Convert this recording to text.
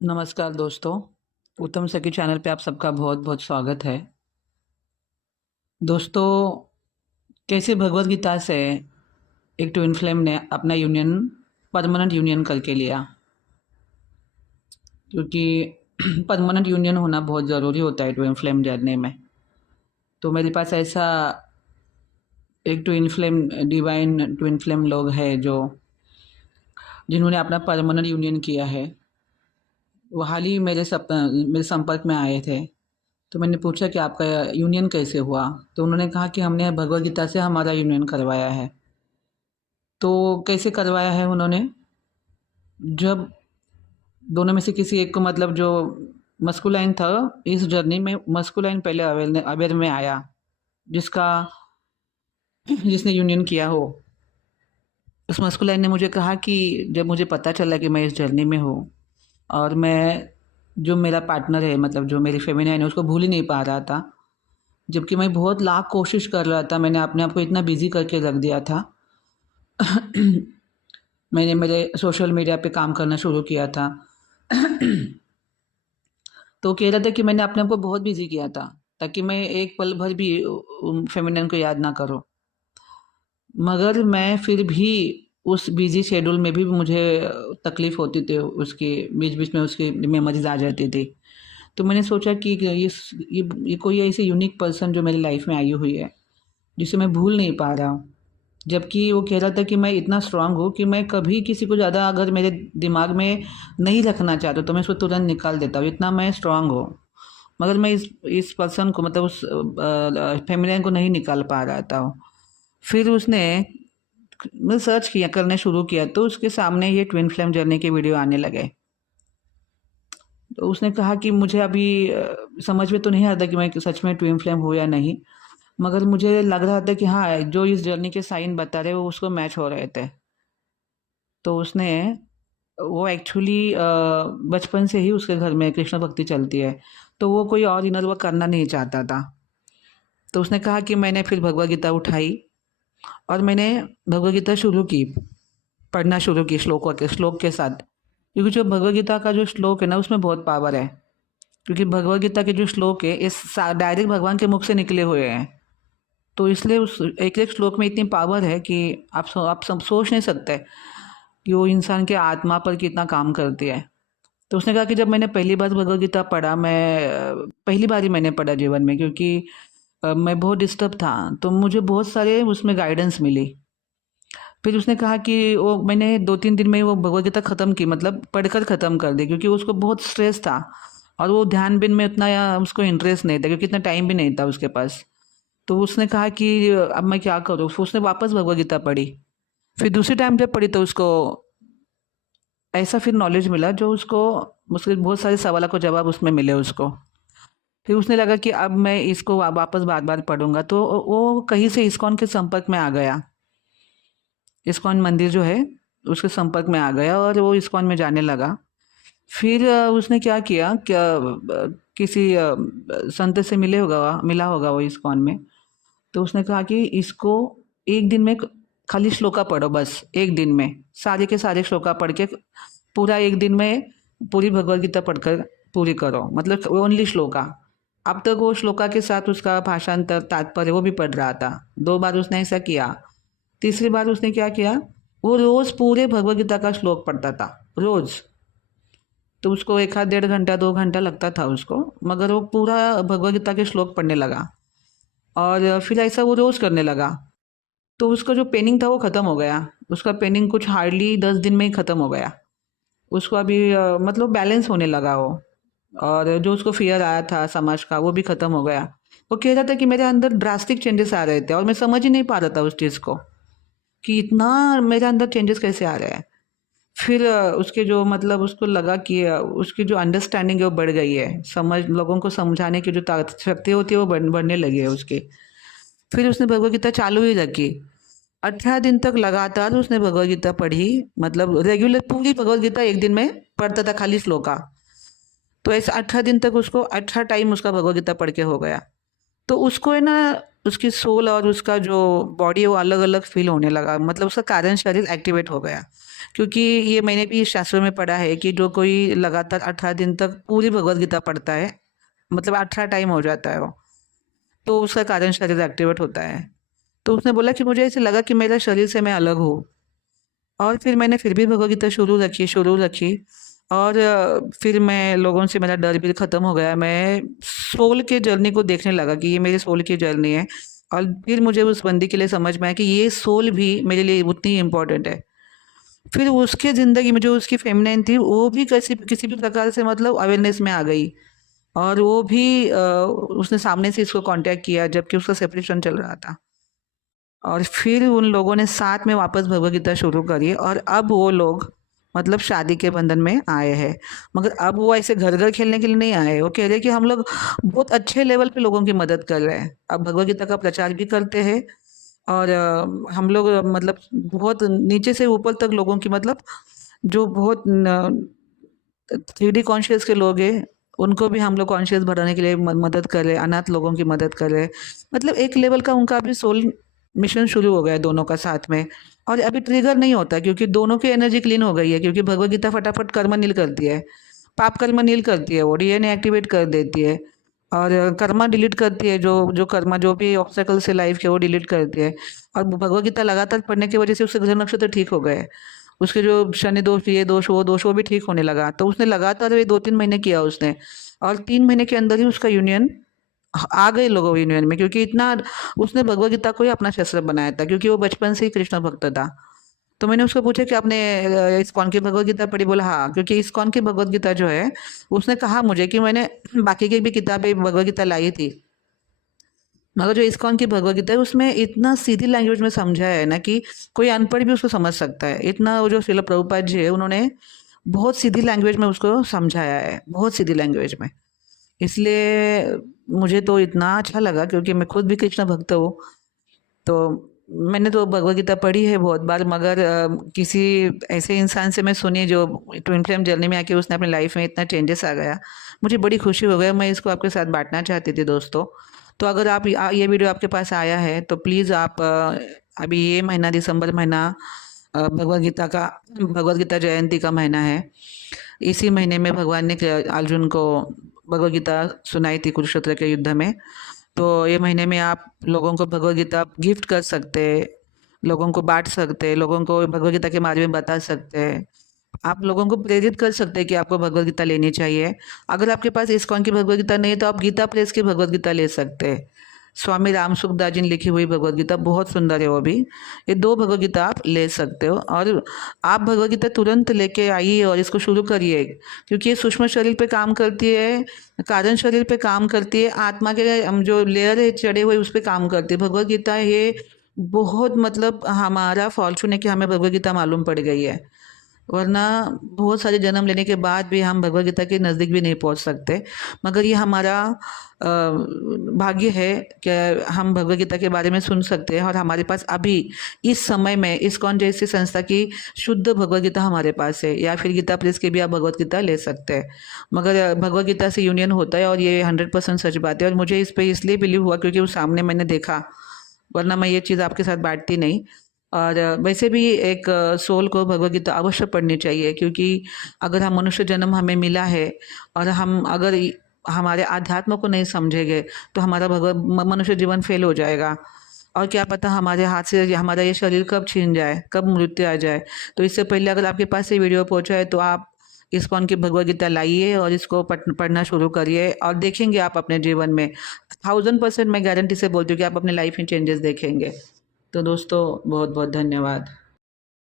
नमस्कार दोस्तों। उत्तम सखी चैनल पे आप सबका बहुत बहुत स्वागत है। दोस्तों, कैसे भगवत गीता से एक ट्विन फ्लेम ने अपना यूनियन परमानेंट यूनियन करके लिया, क्योंकि परमानेंट यूनियन होना बहुत ज़रूरी होता है ट्विन फ्लेम जर्नी में। तो मेरे पास ऐसा एक twin flame divine twin flame लोग हैं जो जिन्होंने अपना परमानेंट यूनियन किया है। वो हाल ही मेरे संपर्क में आए थे। तो मैंने पूछा कि आपका यूनियन कैसे हुआ। तो उन्होंने कहा कि हमने भगवत गीता से हमारा यूनियन करवाया है। तो कैसे करवाया है उन्होंने? जब दोनों में से किसी एक को, मतलब जो मस्कुलाइन था, इस जर्नी में मस्कुलाइन पहले अवेयर में आया, जिसका जिसने यूनियन किया हो। उस मस्कुलाइन ने मुझे कहा कि जब मुझे पता चला कि मैं इस जर्नी में हूँ और मैं जो मेरा पार्टनर है, मतलब जो मेरी फेमिनाइन है, उसको भूल ही नहीं पा रहा था, जबकि मैं बहुत लाख कोशिश कर रहा था। मैंने अपने आप को इतना बिजी करके रख दिया था। मैंने मेरे सोशल मीडिया पे काम करना शुरू किया था। तो कह रहा था कि मैंने अपने आप को बहुत बिजी किया था, ताकि मैं एक पल भर भी फेमिनिन को याद ना करूं। मगर मैं फिर भी उस बिजी शेड्यूल में भी मुझे तकलीफ होती थी, उसके बीच बीच में उसकी मेमोरीज आ जाती थी। तो मैंने सोचा कि ये कोई ऐसी यूनिक पर्सन जो मेरी लाइफ में आई हुई है, जिसे मैं भूल नहीं पा रहा हूँ। जबकि वो कह रहा था कि मैं इतना स्ट्रांग हूँ कि मैं कभी किसी को ज़्यादा अगर मेरे दिमाग में नहीं रखना चाहता तो मैं उसको तुरंत निकाल देता हूँ, इतना मैं स्ट्रांग हूँ। मगर मैं इस पर्सन को, मतलब उस फेमिनिन को नहीं निकाल पा रहा था। फिर उसने मैं सर्च किया, करने शुरू किया, तो उसके सामने ये ट्विन फ्लेम जर्नी के वीडियो आने लगे। तो उसने कहा कि मुझे अभी समझ में तो नहीं आता कि मैं सच में ट्विन फ्लेम हूँ या नहीं, मगर मुझे लग रहा था कि हाँ, जो इस जर्नी के साइन बता रहे वो उसको मैच हो रहे थे। तो उसने वो एक्चुअली बचपन से ही उसके घर में कृष्ण भक्ति चलती है, तो वो कोई और इनर वर्क करना नहीं चाहता था। तो उसने कहा कि मैंने फिर भगवत गीता उठाई और मैंने भगवत गीता शुरू की, पढ़ना शुरू की श्लोक के साथ। क्योंकि जो भगवत गीता का जो श्लोक है ना, उसमें बहुत पावर है। क्योंकि भगवत गीता के जो श्लोक है इस डायरेक्ट भगवान के मुख से निकले हुए हैं। तो इसलिए उस एक एक श्लोक में इतनी पावर है कि आप सब सोच नहीं सकते कि वो इंसान के आत्मा पर कितना काम करती है। तो उसने कहा कि जब मैंने पहली बार भगवत गीता पढ़ा, मैं पहली बार ही मैंने पढ़ा जीवन में, क्योंकि मैं बहुत डिस्टर्ब था, तो मुझे बहुत सारे उसमें गाइडेंस मिली। फिर उसने कहा कि वो मैंने 2-3 दिन में वो भगवत गीता ख़त्म की, मतलब पढ़कर ख़त्म कर दी, क्योंकि उसको बहुत स्ट्रेस था और वो ध्यान बिन में उतना या उसको इंटरेस्ट नहीं था, क्योंकि इतना टाइम भी नहीं था उसके पास। तो उसने कहा कि अब मैं क्या करूँ? फिर उसने वापस भगवत गीता पढ़ी। फिर दूसरी टाइम जब पढ़ी तो उसको ऐसा फिर नॉलेज मिला जो उसको, उसके बहुत सारे सवालों को जवाब उसमें मिले उसको। फिर उसने लगा कि अब मैं इसको वापस बार बार पढ़ूंगा, तो वो कहीं से इस्कॉन के संपर्क में आ गया। इस्कॉन मंदिर जो है उसके संपर्क में आ गया और वो इस्कॉन में जाने लगा। फिर उसने क्या किया, किसी संत से मिला होगा वो इस्कॉन में। तो उसने कहा कि इसको एक दिन में खाली श्लोका पढ़ो, बस एक दिन में सारे के सारे श्लोका पढ़ के पूरा एक दिन में पूरी भगवत गीता पढ़कर पूरी करो, मतलब ओनली श्लोका। अब तक वो श्लोका के साथ उसका भाषांतर तात्पर्य वो भी पढ़ रहा था। 2 बार उसने ऐसा किया। तीसरी बार उसने क्या किया, वो रोज पूरे भगवत गीता का श्लोक पढ़ता था, रोज। तो उसको 1 आध 1.5 घंटा 2 घंटा लगता था उसको, मगर वो पूरा भगवत गीता के श्लोक पढ़ने लगा। और फिर ऐसा वो रोज करने लगा। तो उसका जो पेनिंग था वो ख़त्म हो गया। उसका पेनिंग कुछ हार्डली 10 दिन में ही ख़त्म हो गया। उसको अभी मतलब बैलेंस होने लगा वो। और जो उसको फियर आया था समाज का, वो भी ख़त्म हो गया। वो कह रहा था कि मेरे अंदर ड्रास्टिक चेंजेस आ रहे थे और मैं समझ ही नहीं पा रहा था उस चीज़ को, कि इतना मेरे अंदर चेंजेस कैसे आ रहे हैं। फिर उसके जो, मतलब उसको लगा कि उसकी जो अंडरस्टैंडिंग है वो बढ़ गई है, समझ लोगों को समझाने की जो शक्ति होती है वो बढ़ने लगी है उसकी। फिर उसने भगवत गीता चालू ही रखी। 18 दिन तक लगातार उसने भगवत गीता पढ़ी, मतलब रेगुलर पूरी भगवत गीता एक दिन में पढ़ता था, खाली श्लोका। तो ऐसे 18 दिन तक उसको 18 टाइम उसका भगवत गीता पढ़ के हो गया। तो उसको है ना, उसकी सोल और उसका जो बॉडी है वो अलग अलग फील होने लगा, मतलब उसका कारण शरीर एक्टिवेट हो गया। क्योंकि ये मैंने भी शास्त्रों में पढ़ा है कि जो कोई लगातार 18 दिन तक पूरी भगवद गीता पढ़ता है, मतलब 18 टाइम हो जाता है वो, तो उसका कारण शरीर एक्टिवेट होता है। तो उसने बोला कि मुझे ऐसे लगा कि मेरा शरीर से मैं अलग हूँ। और फिर मैंने फिर भी भगवद गीता शुरू रखी और फिर मैं लोगों से मेरा डर भी ख़त्म हो गया। मैं सोल के जर्नी को देखने लगा कि ये मेरे सोल की जर्नी है। और फिर मुझे उस बंदी के लिए समझ में आया कि ये सोल भी मेरे लिए उतनी ही इम्पोर्टेंट है। फिर उसकी ज़िंदगी में जो उसकी फेमिनाइन थी वो भी किसी भी प्रकार से मतलब अवेयरनेस में आ गई। और वो भी उसने सामने से इसको कांटेक्ट किया जबकि उसका सेपरेशन चल रहा था। और फिर उन लोगों ने साथ में वापस भगवद गीता शुरू करी और अब वो लोग मतलब शादी के बंधन में आए हैं। मगर अब वो ऐसे घर-घर खेलने के लिए नहीं आए। वो कह रहे हैं कि हम लोग बहुत अच्छे लेवल पे लोगों की मदद कर रहे हैं। अब भगवद गीता का प्रचार भी करते हैं और हम लोग मतलब बहुत नीचे से ऊपर तक लोगों की मतलब जो बहुत 3D कॉन्शियस के लोग हैं, उनको भी हम लोग कॉन्शियस बढ़ाने के लिए मदद कर रहे हैं, अनाथ लोगों की मदद कर रहे हैं। मतलब एक लेवल का उनका अभी सोल मिशन शुरू हो गया है दोनों का साथ में। और अभी ट्रिगर नहीं होता क्योंकि दोनों की एनर्जी क्लीन हो गई है, क्योंकि भगवद गीता फटाफट कर्म नील करती है, पाप कर्म नील करती है, वो डीएनए एक्टिवेट कर देती है और कर्मा डिलीट करती है, जो जो कर्मा जो भी ऑब्स्टेकल्स है लाइफ के वो डिलीट करती है। और भगवद गीता लगातार पढ़ने की वजह से उसके ग्रह नक्षत्र ठीक हो गए। उसके जो शनि दोष, ये दोष वो भी ठीक होने लगा। तो उसने लगातार ये 2-3 महीने किया उसने, और 3 महीने के अंदर ही उसका यूनियन आ गए लोगों यूनियन में, क्योंकि इतना उसने भगवद गीता को ही अपना शस्त्र बनाया था, क्योंकि वो बचपन से ही कृष्ण भक्त था। तो मैंने उसको पूछा कि आपने इस्कॉन की भगवद गीता पढ़ी? बोला हाँ, क्योंकि इस्कॉन की भगवद गीता जो है, उसने कहा मुझे कि मैंने बाकी की भी किताबें भगवद गीता लाई थी, मगर जो इस्कॉन की भगवद गीता है उसमें इतना सीधी लैंग्वेज में समझाया है ना कि कोई अनपढ़ भी उसको समझ सकता है। इतना वो जो श्रील प्रभुपाद जी है उन्होंने बहुत सीधी लैंग्वेज में उसको समझाया है, बहुत सीधी लैंग्वेज में। इसलिए मुझे तो इतना अच्छा लगा, क्योंकि मैं खुद भी कृष्ण भक्त हूँ। तो मैंने तो भगवद गीता पढ़ी है बहुत बार, मगर किसी ऐसे इंसान से मैं सुनी जो ट्विन फ्लेम जर्नी में आके उसने अपनी लाइफ में इतना चेंजेस आ गया, मुझे बड़ी खुशी हो गया। मैं इसको आपके साथ बांटना चाहती थी दोस्तों। तो अगर आप ये वीडियो आपके पास आया है तो प्लीज़ आप अभी ये महीना दिसंबर महीना भगवद गीता जयंती का महीना है। इसी महीने में भगवान ने अर्जुन को भगवद गीता सुनाई थी कुरुक्षेत्र के युद्ध में। तो ये महीने में आप लोगों को भगवद गीता गिफ्ट कर सकते हैं, लोगों को बांट सकते हैं, लोगों को भगवद गीता के बारे में बता सकते हैं। आप लोगों को प्रेरित कर सकते हैं कि आपको भगवद गीता लेनी चाहिए। अगर आपके पास इस्कॉन की भगवद गीता नहीं है तो आप गीता प्रेस की भगवद गीता ले सकते हैं। स्वामी राम सुखदास जी ने लिखी हुई भगवद गीता बहुत सुंदर है वो भी। ये 2 भगवद गीता आप ले सकते हो, और आप भगवद गीता तुरंत लेके आइए और इसको शुरू करिए, क्योंकि ये सूक्ष्म शरीर पे काम करती है, कारण शरीर पे काम करती है, आत्मा के जो लेयर है चढ़े हुए उस पे काम करती है भगवद गीता। ये बहुत मतलब हमारा फॉर्चून है कि हमें भगवद गीता मालूम पड़ गई है, वरना बहुत सारे जन्म लेने के बाद भी हम भगवद गीता के नज़दीक भी नहीं पहुंच सकते। मगर ये हमारा भाग्य है कि हम भगवद गीता के बारे में सुन सकते हैं, और हमारे पास अभी इस समय में इस्कॉन जैसी संस्था की शुद्ध भगवद गीता हमारे पास है, या फिर गीता प्रेस की भी आप भगवद गीता ले सकते हैं। मगर भगवद गीता से यूनियन होता है, और ये 100% सच बात है, और मुझे इस पर इसलिए बिलीव हुआ क्योंकि उस सामने मैंने देखा, वरना मैं ये चीज़ आपके साथ बांटती नहीं। और वैसे भी एक सोल को भगवद गीता अवश्य पढ़नी चाहिए, क्योंकि अगर हम मनुष्य जन्म हमें मिला है और हम अगर हमारे आध्यात्म को नहीं समझेंगे तो हमारा मनुष्य जीवन फेल हो जाएगा, और क्या पता हमारे हाथ से हमारा ये शरीर कब छीन जाए, कब मृत्यु आ जाए। तो इससे पहले अगर आपके पास ये वीडियो पहुंचा है तो आप इस्कॉन की भगवद गीता लाइए और इसको पढ़ना शुरू करिए, और देखेंगे आप अपने जीवन में 1000% मैं गारंटी से बोलती हूँ कि आप अपने लाइफ में चेंजेस देखेंगे। तो दोस्तों बहुत बहुत धन्यवाद।